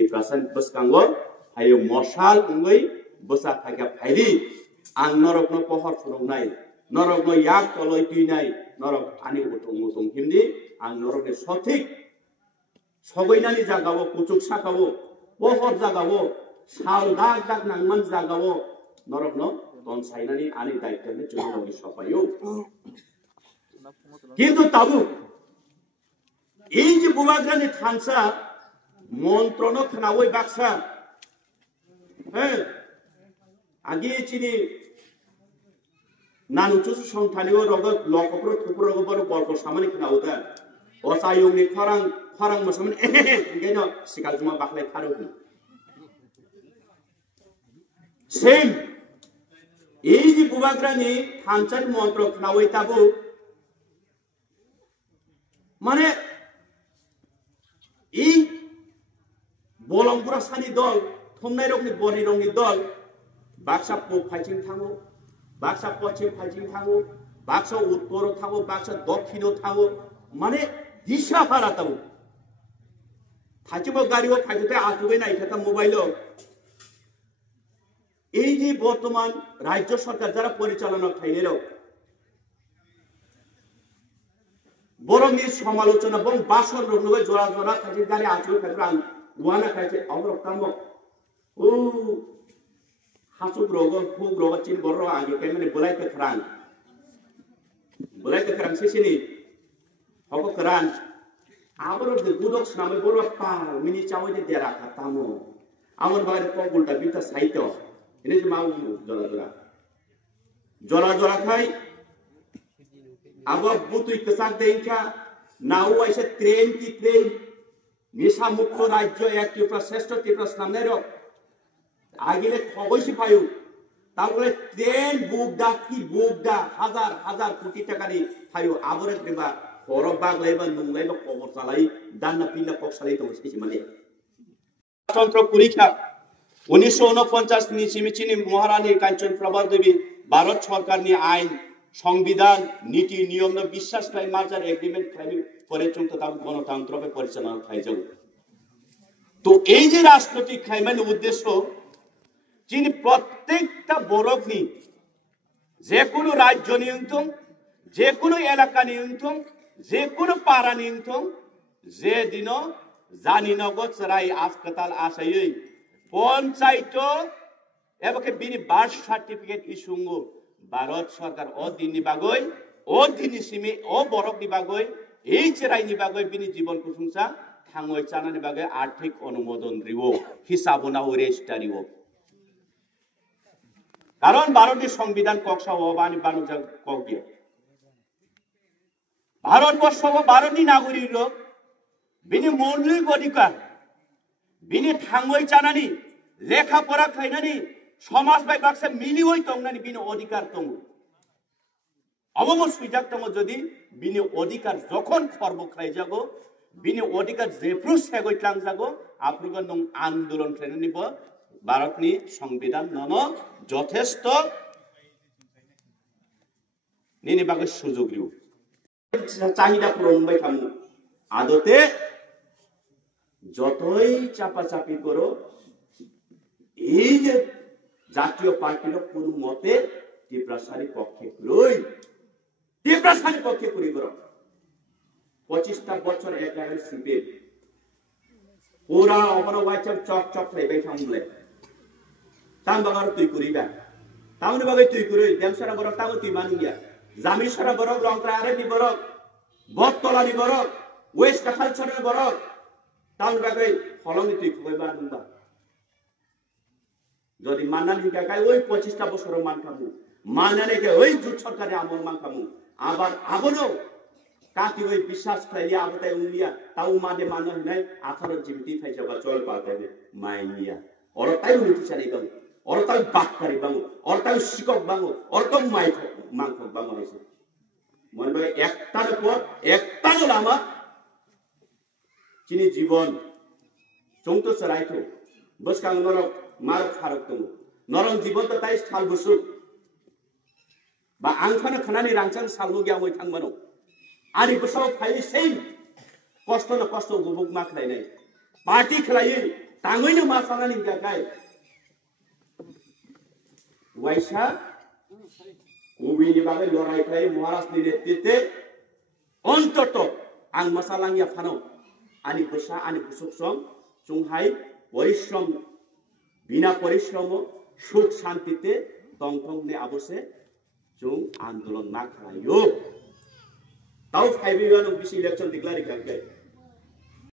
Tiprasan boskango ayo mosal ungoi bosa thaka phaili ang norokno pohor phurungnai norokno yak toloi tuinai norok ani utung himdi ang norokne sothik sogoinani jagao kuchuk sakao pohor jagao sal dag nangman jagao norokno don sainani ani daitone joni sopayo কিন্তু তাবু এই যে বুবাগ্রানি থানসা মন্ত্রণ খানাওই বাক্সা হ্যাঁ আগে চিনি নানুচু সংথানিও রগ লকপ্র থুপুর রগ বড় গল্প সামানি খানাওতা অসায়ংনি খরাং মসামন গেন সিকাল জমা বাকলাই খারো সেম এই যে বুবাগ্রানি থানসার মন্ত্র খানাওই তাবু মানে এই বলমপুরা সানি দল থমনাই রকনি বনি রঙনি দল বাক্সা পূব ফাইচিং থাঙো বাক্সা পশ্চিম ফাইচিং থাঙো বাক্সা উত্তর থাঙো বাক্সা দক্ষিণ থাঙো মানে দিশা হারা থাঙো থাচিব গাড়িও ফাইতে আসবে না এটা মোবাইল এই যে বর্তমান রাজ্য সরকার যারা পরিচালনা খাইলেও বরংনি সমালোচনা এবং বাসন রোগে জোড়া জোড়া খাইছে গাড়ি আচল খাইছে ওয়ানা খাইছে অবরক্তাম ও হাসুক রোগ ফুক রোগ চিন বড় আগে কেমনে বলাইতে খারাং সেসিনি হক করান আবার গুদক নামে বড় পা মিনি চাওই যে দেরা খাতামো আমার বাড়ি পগুলটা বিটা সাইতে এনে যে মাউ জোড়া জোড়া খাই अब बुतुई कसाक देंखा नाउ ऐसे ट्रेन निशा मुक्त राज्य एक त्रिपुरा श्रेष्ठ त्रिपुरा सामने रो आगे खबैसी पायो तारपरे ट्रेन बुकदा हजार कोटी टाका नि पायो आबरे देबा खरब बागलायबा नुंलायबा खबर चालाई दान्ना पिला पक्षालै दं सेसि माने तंत्र परीक्षा 1949 नि सिमिचिनि महारानी कांचन प्रभा देवी भारत सरकारनि आइन সংবিধান নীতি নিয়ম বিশ্বাস খাই মার্জার এগ্রিমেন্ট খাই পরে চলতে তাও গণতন্ত্রকে পরিচালনা খাই যাও তো এই যে রাজনৈতিক খাইমানের উদ্দেশ্য যিনি প্রত্যেকটা বরফনি যে কোনো রাজ্য নিয়ন্ত্রণ যে কোনো এলাকা নিয়ন্ত্রণ যে কোনো পাড়া নিয়ন্ত্রণ যে দিন জানি নগদ রাই হাসপাতাল আসাই পঞ্চায়েত এবং বিনি বার্থ সার্টিফিকেট ইস্যুঙ্গ भारत सरकार अदिननि बागै अदिननि सिमे बरफनि बागै এই চেরাইনি बागै बिनि जीवन कुसुंसा थांगै चानानि बागै आर्थिक अनुमोदन रिवो हिसाबना रेजिस्टारिवो कारण भारतनि संविधान कक्षा ओबानि बानुजा कगियो भारतवर्ष भारतनि नागरिक बिनि मौलिक अधिकार बिनि थांगै चानानि लेखापरा खायनानि समाज बाय बाक्सा मिली होई तंगनानि बिनि अधिकार दं अबम सुइजाक दं जदि बिनि अधिकार जखन खर्ब खाइ जागो बिनि अधिकार जेफ्रु सेगै त्रां जागो आप्रुगा नं आन्दोलन खायनानिब भारतनि संविधान नन যথেষ্ট निनि बागै सुजुग रिउ চাহিদা পূরণ বাই থামু আদতে যতই চাপাচাপি করো এই যে জাতীয় পার্টির কোন মতে তীব্রাসারি পক্ষে রই তীব্রাসারি পক্ষে করিব 25টা বছর একারে সিপে পুরা অবন ওয়াইচাপ চক লাইবাই থামলে তাম বাগার তুই করিবা তামনি বাগাই তুই করি দেমসারা বড় তাও তুই মানিয়া জামিসরা বড় লংরা আরে নি বড় বটতলা নি বড় ওয়েস্ট কাঠালছরের বড় তাম বাগাই ফলনি তুই কইবা দুবা যদি মানানি কাকাই ওই 25টা বছর মানকামু মানানে কে ওই জুট সরকারে আমল মানকামু আবার আবনো কাটি ওই বিশ্বাস খাইয়া আবতাই উলিয়া তাও মাদে মানন নাই 18 জিবিটি ফাইজাবা চল পাতে মাইনিয়া অরতাই উনিতি চারি বাং অরতাই বাক্কারি বাং অরতাই শিকক বাং অরতম মাইক মাংক বাং হইছে মনে ভাই একটার পর একটা লামা চিনি জীবন চংতো সরাইতো বসকাং নরক মার ফারক দङ নরম জীবন তো তাই সাল বসু বা আংখানে খানানি রাংচাং সালগो গিয়া মই थांबानो आरि बसाव फाइ सेम कष्ट न कष्ट गुबुक मा खलायनाय party खलायो tangoi ma sana ni jagai waisa ubi ni bagai lorai kai Maharaj ni netite ontoto ang masalang ya phano ani besa ani kusuk som sunghai পরিশ্রম বিনা পরিশ্রম সুখ শান্তিতে তংথং নে আবসে जों आंदोलन ना खालायो ताउ फाइबियानो बिसि इलेक्शन डिक्लेयर खालामबाय